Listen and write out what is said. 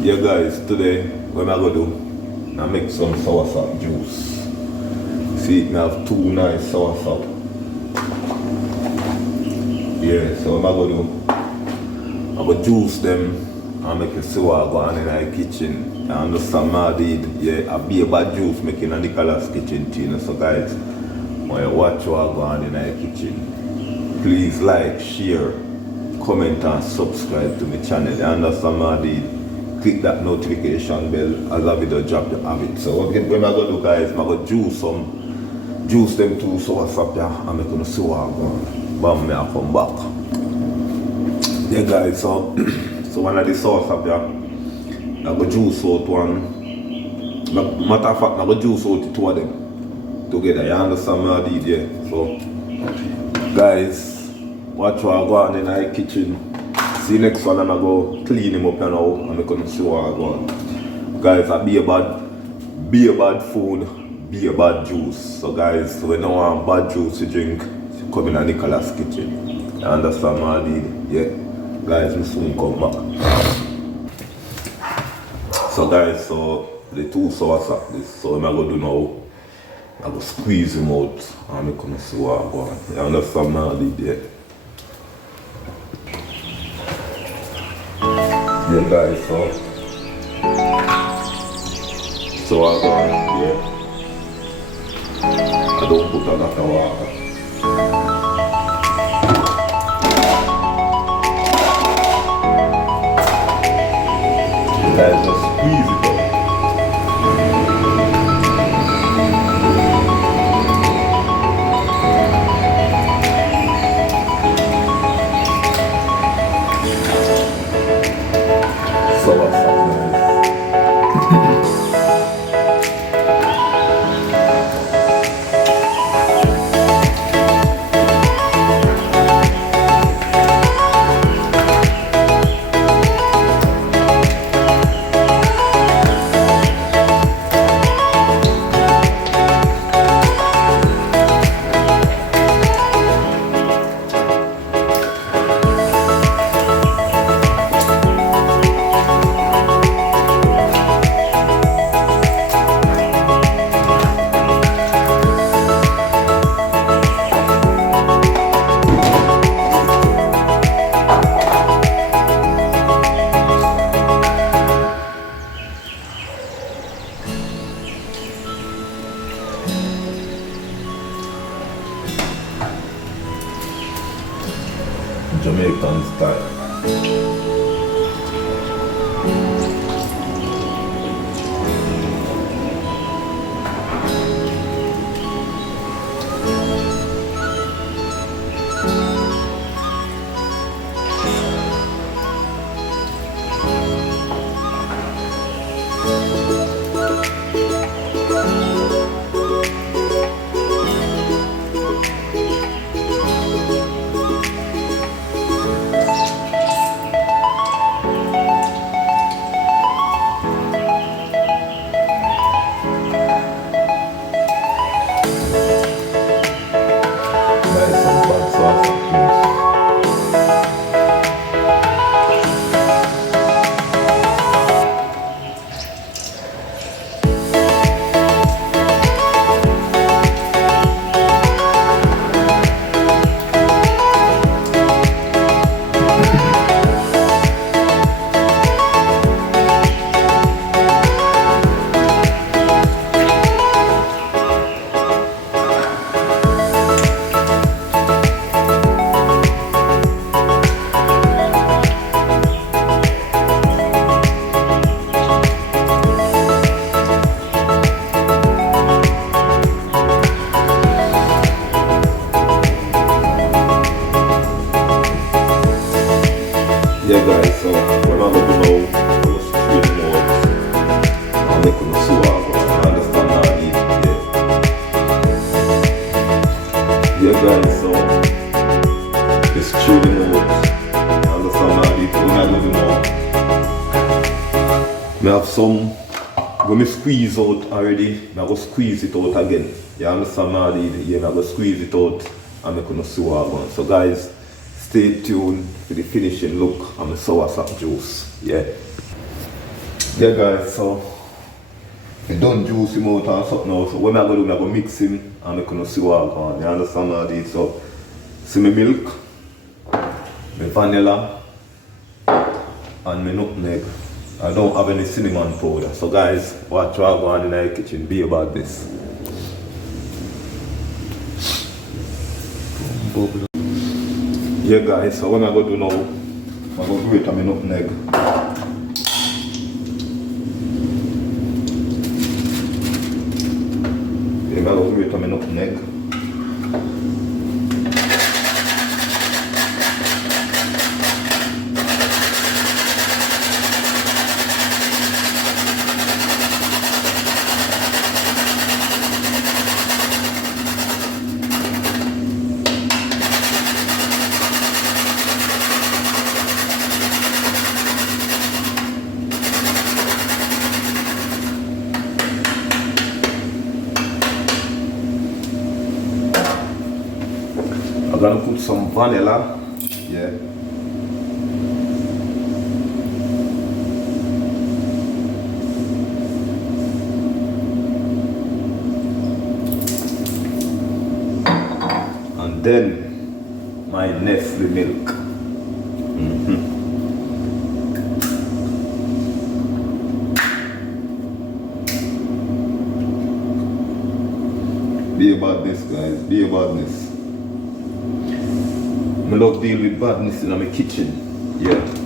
Yeah guys, today what I'm gonna do, I make some soursop juice. See, I have two nice soursop. Yeah, so what I'm gonna do, I'm gonna juice them and make it so I go on in the kitchen. You understand what I did? Yeah, I be a bad juice making a Nicholas kitchen tea. So guys, when you watch what I go on in the kitchen, please like, share, comment and subscribe to my channel. You understand what I did? Click that notification bell as a video drop, you have it. So what I'm gonna do guys, I'm gonna juice them two soursop here and I'm gonna see what I'm going. Bam, I come back. Yeah guys, so one of the soursop here, I'm gonna juice out one. Matter of fact, I'm gonna juice out the two of them together. You understand what I did? Yeah. So guys, watch what I go on in the kitchen. See next one and I go clean him up now and I'm gonna see what I go on. Guys, I be a bad food, be a bad juice. So guys, when you want bad juice to drink, come in a Nicholas kitchen. You understand what I did? Yeah. Guys, we soon come back. So guys, so the two soursop this. So what I'm gonna do now, I'm gonna squeeze them out and I'm gonna see what I go on. You understand what I did? Yeah. Yeah guys, so I go on here. I don't put a lot of water. Guys, just squeeze it out. Jamaican style. Yeah guys, so what I'm gonna do now, I will straight them out. I'll make them so I understand how I need it. Yeah guys, so just straight them out. I understand how I need it. We're not gonna do more. I have some when I squeeze out already, I go squeeze it out again. You understand how I need it? Yeah, I go squeeze it out and make them so I want. So guys, stay tuned for the finishing look on the soursop juice. Yeah. Yeah guys, so I done juice him out and something now. So what I'm going to do, I'm going to mix him and I'm going to see what I'm going. You understand all this? So see my milk, my vanilla and my nutmeg. I don't have any cinnamon powder. So guys, watch what I'm going in the kitchen. Be about this. Yeah guys, so what I'm going to do now, I'm going to grate my nutmeg. I'm going to grate my nutmeg. I'm gonna put some vanilla, yeah. And then my Nestle milk. Be about this, guys. Be about this. I love dealing with badness in my kitchen. Yeah.